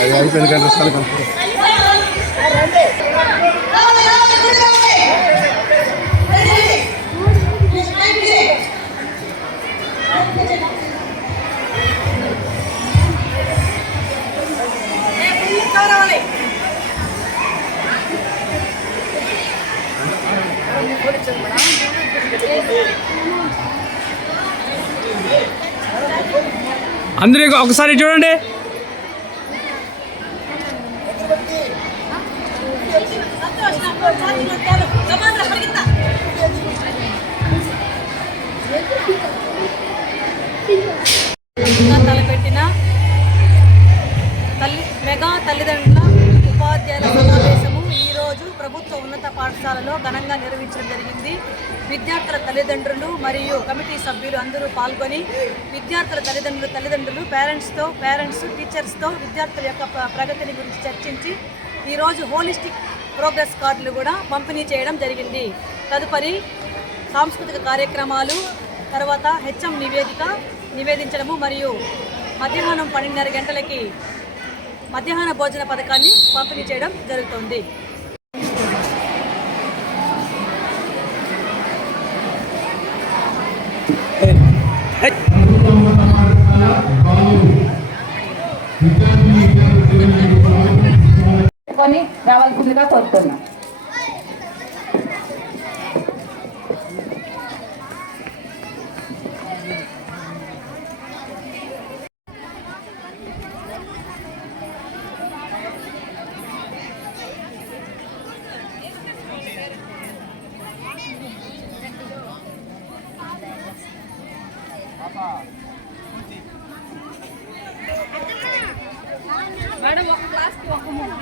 అది అయిపోయింది కానీ రస్తాలు అందరూ ఒకసారి చూడండి. తలపెట్టిన మెగా తల్లిదండ్రుల ఉపాధ్యాయుల సమావేశము ఈరోజు ప్రభుత్వ ఉన్నత పాఠశాలలో ఘనంగా నిర్వహించడం జరిగింది. విద్యార్థుల తల్లిదండ్రులు మరియు కమిటీ సభ్యులు అందరూ పాల్గొని విద్యార్థుల తల్లిదండ్రులు పేరెంట్స్ టీచర్స్తో విద్యార్థుల యొక్క ప్రగతిని గురించి చర్చించి ఈరోజు హోలిస్టిక్ ప్రోగ్రెస్ కార్డులు కూడా పంపిణీ చేయడం జరిగింది. తదుపరి సాంస్కృతిక కార్యక్రమాలు, తర్వాత హెచ్ఎం నివేదించడము మరియు మధ్యాహ్నం 12:30 గంటలకి మధ్యాహ్న భోజన పథకాన్ని పంపిణీ చేయడం జరుగుతుంది. రావాల్సిందిగా కోరుతున్నాం. మేడం ఒక క్లాస్కి ఒక ముందు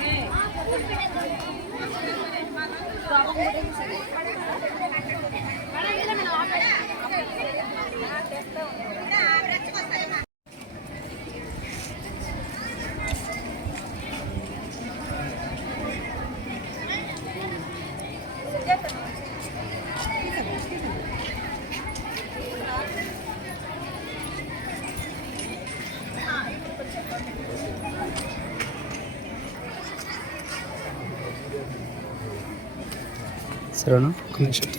సరేనా కనెక్షన్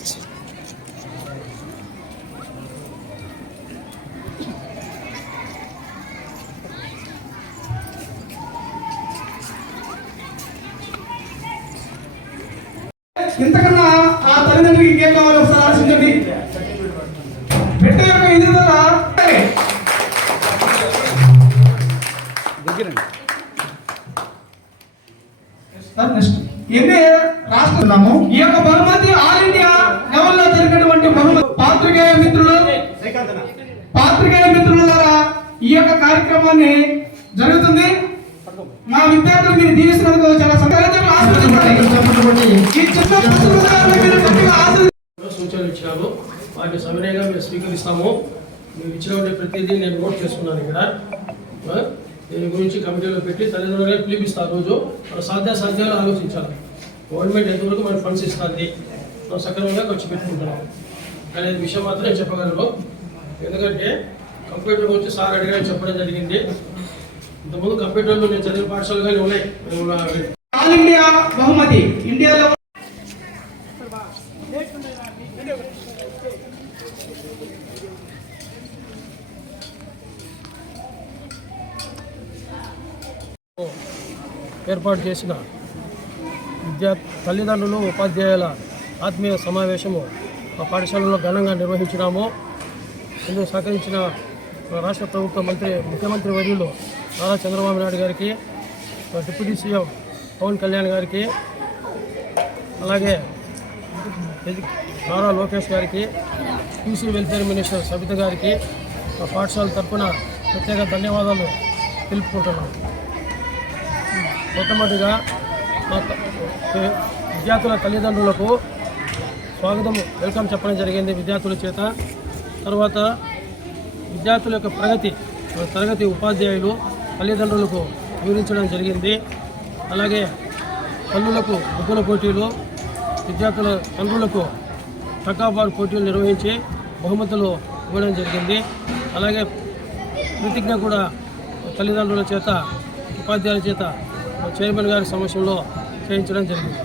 ఇంతకన్నా ఆ తల్లిదండ్రులకి ఇంకేం కావాలి ఒకసారి ఆలోచించండి. బిడ్డ యొక్క ఎదుగుదల ఎన్ని రాస్తున్నాము. ఈ యొక్క బహుమతి ఆల్ ఇండియా లెవెల్లో జరిగినటువంటి పాత్రికేయ మిత్రుల ద్వారా ఈ యొక్క కార్యక్రమాన్ని జరుగుతుంది. మా విద్యార్థులు మీరు దీవిస్తున్నందుకు చాలా సూచనలు ఇచ్చినారు. వాటిని సవినయంగా మేము స్వీకరిస్తాము. మీరు ఇచ్చిన ప్రతిదీ నేను నోట్ చేసుకున్నాను. ఇక్కడ దీని గురించి కమిటీలో పెట్టి తల్లిదండ్రులే పిలిపిస్తారు. రోజు మన సాధ్యాలు ఆలోచించాలి. గవర్నమెంట్ ఎంతవరకు మన ఫండ్స్ ఇస్తుంది, మనం సక్రమంగా ఖర్చు పెట్టుకుంటున్నాం అనే విషయం మాత్రం నేను చెప్పగలను. ఎందుకంటే కంప్యూటర్ వచ్చి సార్ అడిగారని చెప్పడం జరిగింది. ఇంతకుముందు కంప్యూటర్లు నేను చదివిన పాఠశాలగానే ఉన్నాయి. ఆల్ ఇండియా బహుమతి ఇండియాలో ఏర్పాటు చేసిన తల్లిదండ్రులు ఉపాధ్యాయుల ఆత్మీయ సమావేశము మా పాఠశాలలో ఘనంగా నిర్వహించినాము. ఇందుకు సహకరించిన రాష్ట్ర ప్రభుత్వ ముఖ్యమంత్రి వర్యులు నారా చంద్రబాబు నాయుడు గారికి, డిప్యూటీ సీఎం పవన్ కళ్యాణ్ గారికి, అలాగే నారా లోకేష్ గారికి, పీసీ వెల్ఫేర్ మినిస్టర్ సబిత గారికి మా పాఠశాల తరఫున ప్రత్యేక ధన్యవాదాలు తెలుపుకుంటున్నాం. మొట్టమొదటిగా మా విద్యార్థుల తల్లిదండ్రులకు వెల్కమ్ చెప్పడం జరిగింది విద్యార్థుల చేత. తర్వాత విద్యార్థుల యొక్క తరగతి ఉపాధ్యాయులు తల్లిదండ్రులకు వివరించడం జరిగింది. అలాగే తల్లులకు ముగ్గుల పోటీలు, విద్యార్థుల తండ్రులకు టకాబార్ పోటీలు నిర్వహించి బహుమతులు ఇవ్వడం జరిగింది. అలాగే ప్రతిజ్ఞ కూడా తల్లిదండ్రుల చేత, ఉపాధ్యాయుల చేత చైర్మన్ గారి సమక్షంలో చేయించడం జరిగింది.